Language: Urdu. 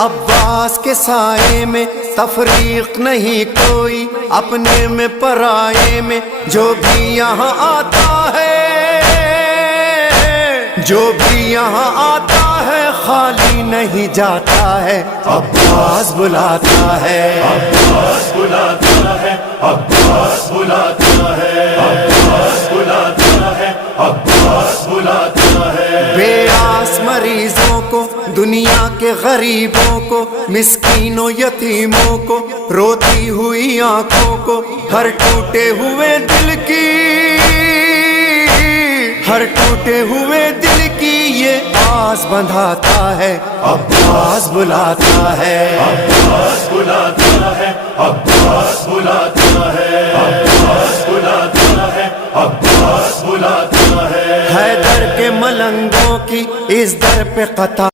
عباس کے سائے میں تفریق نہیں کوئی، اپنے میں پرائے میں جو بھی یہاں آتا ہے، جو بھی یہاں آتا ہے خالی نہیں جاتا ہے، عباس بلاتا ہے، عباس بلاتا ہے، عباس بلاتا ہے، عباس بلاتا ہے، عباس بلاتا ہے۔ بے آس مریضوں کو، دنیا کے غریبوں کو، مسکینوں یتیموں کو، روتی ہوئی آنکھوں کو، ہر ٹوٹے ہوئے دل کی، ہر ٹوٹے ہوئے دل کی یہ آس بندھاتا ہے، عباس بلاتا ہے، عباس بلاتا ہے، عباس بلاتا ہے، عباس بلاتا ہے، عباس بلاتا ہے۔ حیدر کے ملنگوں کی اس در پہ قطار